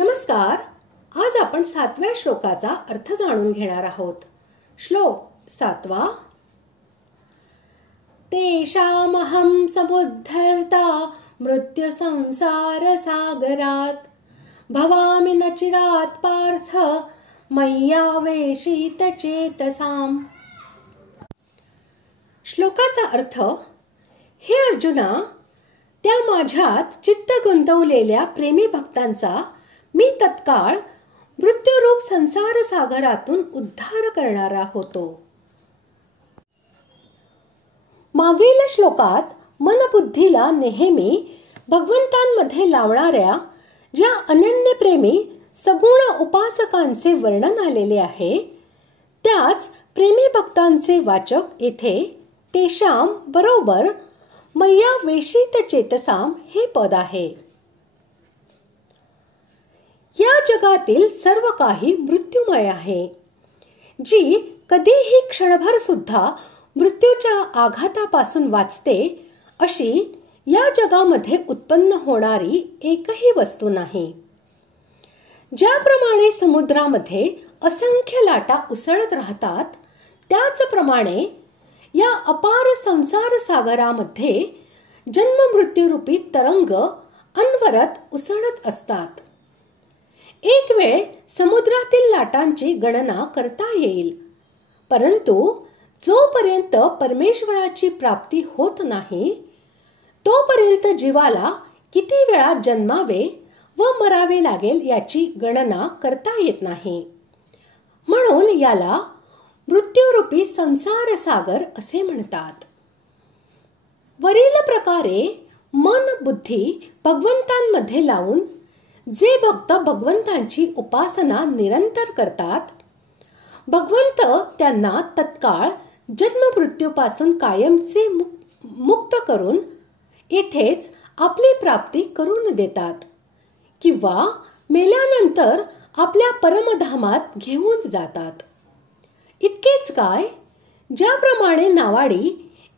नमस्कार. आज आपण 7व्या श्लोकाचा अर्थ जाणून घेणार आहोत. श्लोक 7. तेषामहं समुद्धर्ता मृत्यु संसार सागरात भवामि न चिरात् पार्थ मय्यावेशित चेतसाम. श्लोकाचा अर्थ: हे अर्जुना, त्या माझ्यात चित्त गुंतवलेल्या प्रेमी भक्तांचा मी तत्काळ मृत्यूरूप संसार सागरातून उद्धार करणारा होतो. मागील श्लोकात मनबुद्धीला नेहमी भगवंतांमध्ये लावणाऱ्या ज्या अनन्य प्रेमी सगुण उपासकांचे वर्णन आलेले आहे, त्याच प्रेमी भक्तांचे वाचक येथे तेषाम बरोबर मय्या वेशित चेतसाम हे पद आहे. या जगातील सर्व काही मृत्यूमय आहे. जी कधीही क्षणभर सुद्धा मृत्यूच्या आघातापासून वाचते अशी या जगामध्ये उत्पन्न होणारी एकही वस्तू नाही. ज्याप्रमाणे समुद्रामध्ये असंख्य लाटा उसळत राहतात, त्याचप्रमाणे या अपार संसार सागरामध्ये जन्म मृत्यूरूपी तरंग अनवरत उसळत असतात. एक वेळ समुद्रातील लाटांची गणना करता येईल, परंतु जोपर्यंत परमेश्वराची प्राप्ती होत नाही, तोपर्यंत जीवाला किती वेळा जन्मावे व मरावे लागेल याची गणना करता येत नाही. म्हणून याला मृत्यूरूपी संसार सागर असे म्हणतात. वरील प्रकारे मन बुद्धी भगवंतांमध्ये लावून जे भक्त भगवंतांची उपासना निरंतर करतात, भगवंत त्यांना तत्काळ जन्म मृत्यूपासून कायमचे मुक्त करून येथेच आपली प्राप्ती करून देतात किंवा मेल्यानंतर आपल्या परमधामात घेऊन जातात. इतकेच काय, ज्याप्रमाणे नावाडी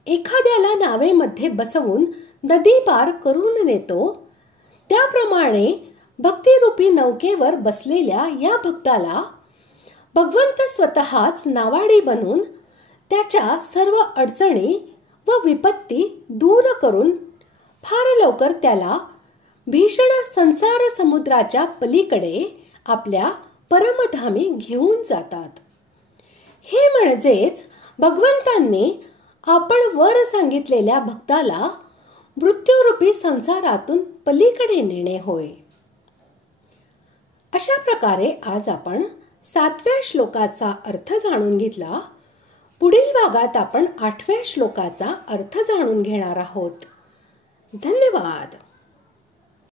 एखाद्याला नावेमध्ये बसवून नदी पार करून नेतो, त्याप्रमाणे भक्तिरूपी नौकेवर बसलेल्या या भक्ताला भगवंत स्वतःच नावाडी बनून त्याच्या सर्व अडचणी व विपत्ती दूर करून फार लवकर त्याला भीषण संसार समुद्राच्या पलीकडे आपल्या परमधामी घेऊन जातात. हे म्हणजेच भगवंतांनी आपण वर सांगितलेल्या भक्ताला मृत्यूरूपी संसारातून पलीकडे नेणे होय. अशा प्रकारे आज आपण 7व्या श्लोकाचा अर्थ जाणून घेतला. पुढील भागात आपण 8व्या श्लोकाचा अर्थ जाणून घेणार आहोत. धन्यवाद.